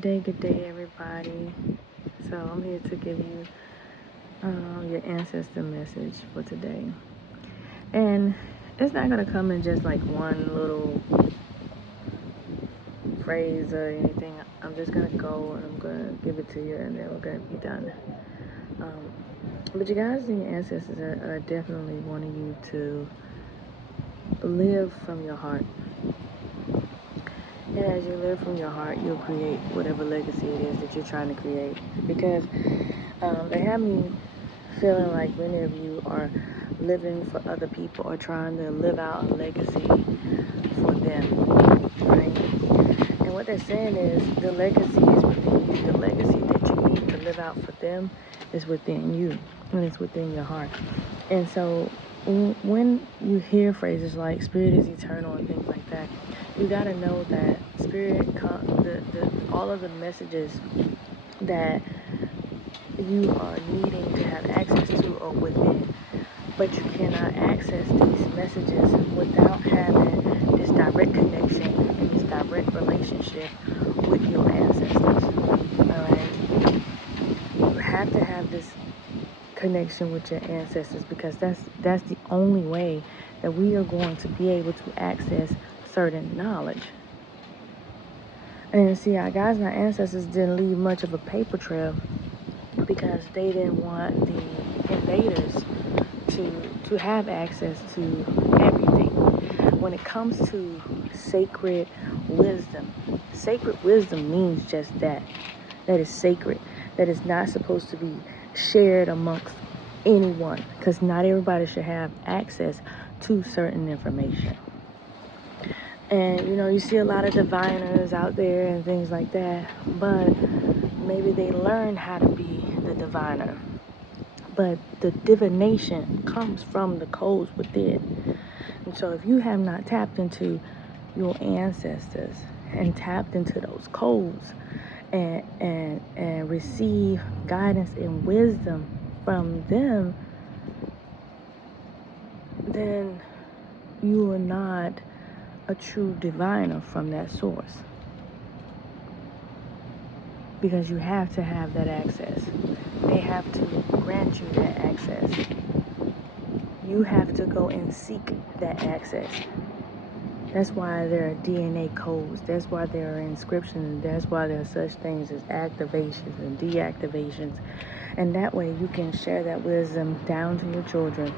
Good day, everybody. So I'm here to give you your ancestor message for today. And it's not going to come in just like one little phrase or anything. I'm just going to go and I'm going to give it to you and then we're going to be done. But you guys and your ancestors are definitely wanting you to live from your heart. And as you live from your heart, you'll create whatever legacy it is that you're trying to create. Because they have me feeling like many of you are living for other people or trying to live out a legacy for them, right? And what they're saying is the legacy is within you. The legacy that you need to live out for them is within you, and it's within your heart. And so when you hear phrases like spirit is eternal and things like that, you got to know that spirit, all of the messages that you are needing to have access to are within. But you cannot access these messages without having this direct connection and this direct relationship with your ancestors. Alright? You have to have this connection with your ancestors because that's the only way that we are going to be able to access certain knowledge. And see, our guys and our ancestors didn't leave much of a paper trail because they didn't want the invaders to have access to everything. When it comes to sacred wisdom means just that. That is sacred. That is not supposed to be shared amongst anyone because not everybody should have access to certain information. And you see a lot of diviners out there and things like that, but maybe they learn how to be the diviner. But the divination comes from the codes within. And so if you have not tapped into your ancestors and tapped into those codes and receive guidance and wisdom from them, then you are not a true diviner from that source. Because you have to have that access. They have to grant you that access. You have to go and seek that access. That's why there are DNA codes. That's why there are inscriptions. That's why there are such things as activations and deactivations. And that way you can share that wisdom down to your children.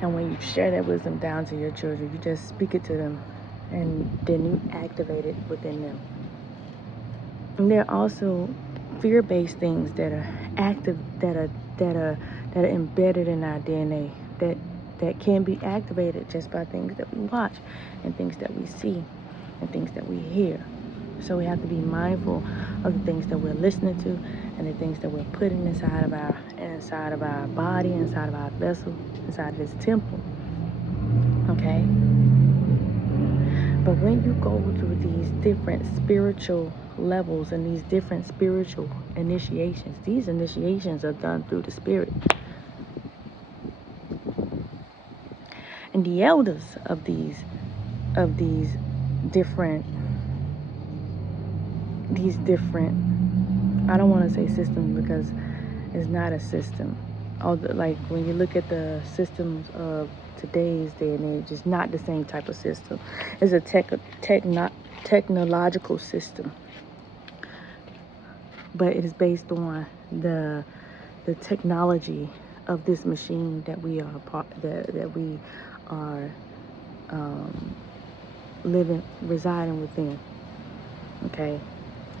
And when you share that wisdom down to your children, you just speak it to them and then you activate it within them. And there are also fear-based things that are active, that are embedded in our DNA, that can be activated just by things that we watch and things that we see and things that we hear. So we have to be mindful of the things that we're listening to and the things that we're putting inside of our body, inside of our vessel, inside of this temple. Okay? But when you go through these different spiritual levels and these different spiritual initiations, these initiations are done through the spirit. And the elders of these different, I don't want to say systems because it's not a system. Like when you look at the systems of today's day and age, it's not the same type of system. It's a technological system, but it is based on the technology of this machine that we are residing within. Okay,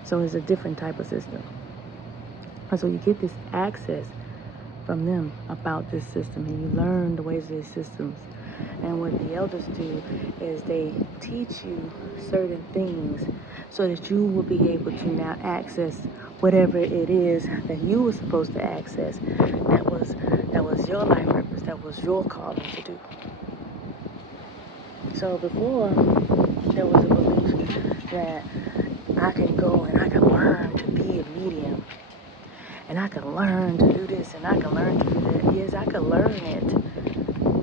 so it's a different type of system, and so you get this access from them about this system, and you learn the ways of these systems. And what the elders do is they teach you certain things so that you will be able to now access whatever it is that you were supposed to access, that was your life purpose, that was your calling to do. So before, there was a belief that I can go and I can learn to be a medium, and I can learn to do this and I can learn to do that. Yes, I could learn it,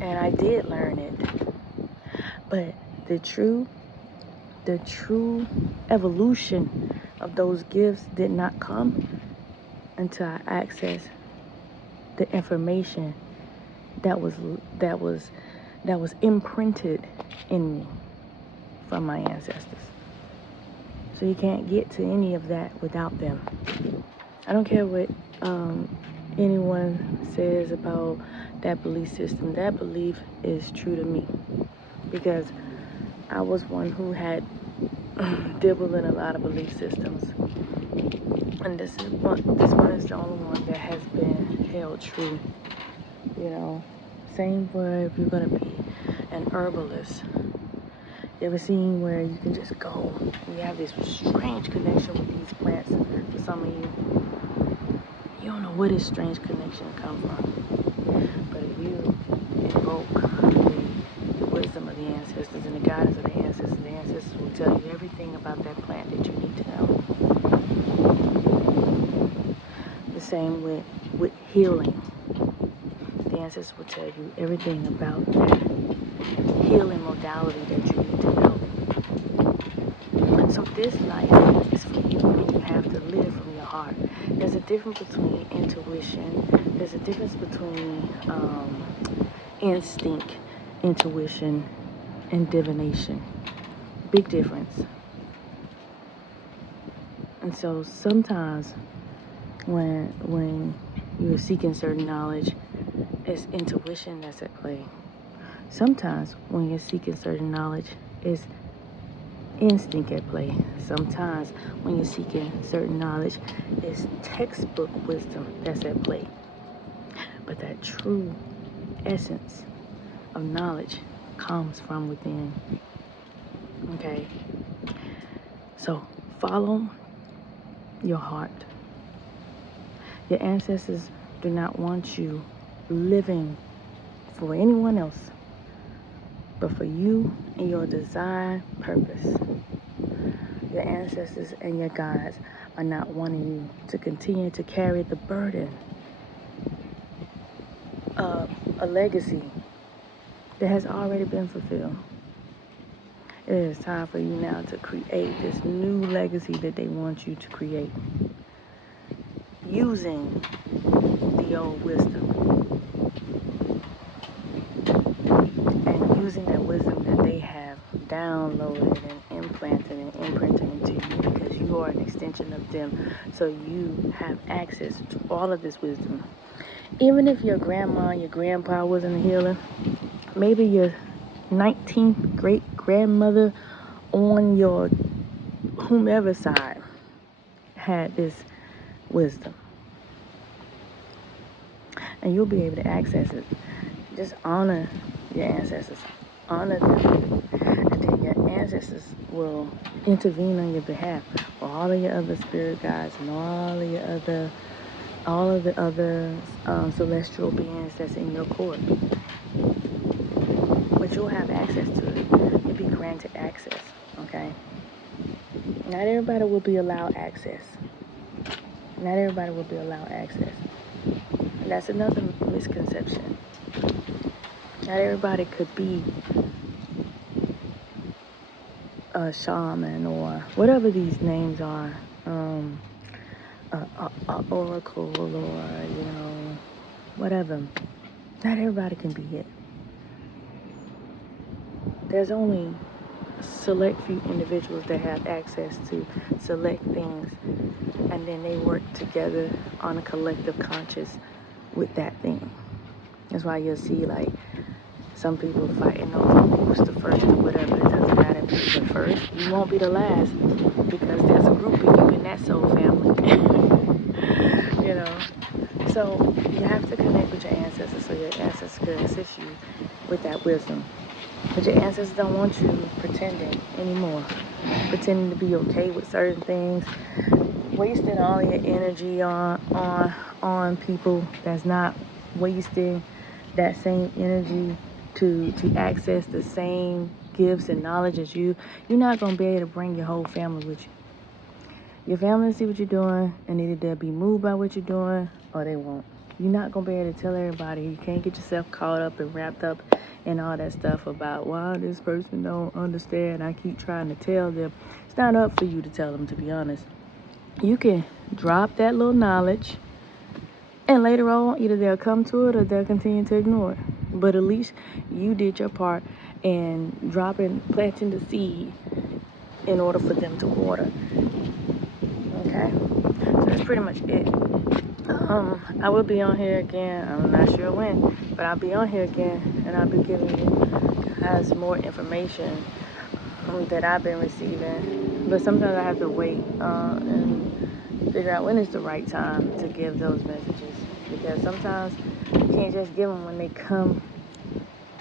and I did learn it. But the true evolution of those gifts did not come until I accessed the information that was imprinted in me from my ancestors. So you can't get to any of that without them. I don't care what anyone says about that belief system. That belief is true to me because I was one who had dabbled in a lot of belief systems, and this one is the only one that has been held true. You know, same for if you're gonna be an herbalist. You ever seen where you can just go and you have this strange connection with these plants? For some of you, you don't know where this strange connection comes from. But if you invoke the wisdom of the ancestors and the guidance of the ancestors will tell you everything about that plant that you need to know. The same with healing. The ancestors will tell you everything about that healing modality that you need to know. So this life is for you, and you have to live from your heart. There's a difference between intuition. There's a difference between instinct, intuition, and divination. Big difference. And so sometimes when you're seeking certain knowledge, it's intuition that's at play. Sometimes when you're seeking certain knowledge, it's instinct at play. Sometimes when you're seeking certain knowledge, it's textbook wisdom that's at play. But that true essence of knowledge comes from within. Okay? So follow your heart. Your ancestors do not want you living for anyone else, but for you and your desired purpose. Your ancestors and your guides are not wanting you to continue to carry the burden of a legacy that has already been fulfilled. It is time for you now to create this new legacy that they want you to create, using the old wisdom and using that wisdom that they have downloaded and implanted and imprinted into you, because you are an extension of them. So you have access to all of this wisdom. Even if your grandma and your grandpa wasn't a healer, maybe your 19th great grandmother on your whomever side had this wisdom, and you'll be able to access it. Just honor your ancestors, honor them, and then your ancestors will intervene on your behalf, or all of your other spirit guides and all of the other celestial beings that's in your court. But you'll have access to it. You'll be granted access. Okay. Not everybody will be allowed access. Not everybody will be allowed access. And that's another misconception. Not everybody could be a shaman or whatever these names are, a oracle or, whatever. Not everybody can be it. There's only select few individuals that have access to select things, and then they work together on a collective conscious with that thing. That's why you'll see like some people fighting over who's the first or whatever. It doesn't matter if you're the first. You won't be the last, because there's a group of you in that soul family. So you have to connect with your ancestors so your ancestors can assist you with that wisdom. But your ancestors don't want you pretending anymore. Pretending to be okay with certain things. Wasting all your energy on people that's not wasting that same energy to access the same gifts and knowledge as you. You're not going to be able to bring your whole family with you. Your family will see what you're doing, and either they'll be moved by what you're doing or they won't. You're not going to be able to tell everybody. You can't get yourself caught up and wrapped up in all that stuff about why this person don't understand. I keep trying to tell them. It's not up for you to tell them, to be honest. you can drop that little knowledge, and later on, either they'll come to it or they'll continue to ignore it. But at least you did your part in planting the seed in order for them to water. Okay? So that's pretty much it. I will be on here again. I'm not sure when, but I'll be on here again, and I'll be giving you guys more information that I've been receiving. But sometimes I have to wait and figure out when is the right time to give those messages, because sometimes you can't just give them when they come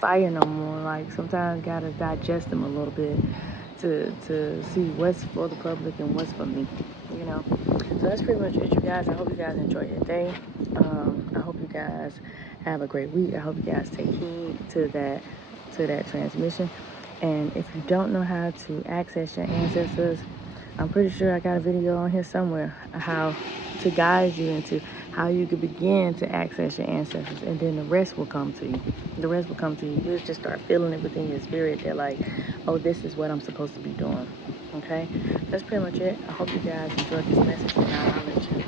fire no more. Like, sometimes gotta digest them a little bit to see what's for the public and what's for me, you know. So that's pretty much it, you guys. I hope you guys enjoy your day. I hope you guys have a great week. I hope you guys take heed to that transmission. And if you don't know how to access your ancestors, I'm pretty sure I got a video on here somewhere how to guide you into how you could begin to access your ancestors, and then the rest will come to you. The rest will come to you. You'll just start feeling it within your spirit. They're like, oh, this is what I'm supposed to be doing. Okay? That's pretty much it. I hope you guys enjoyed this message, and I'll let you.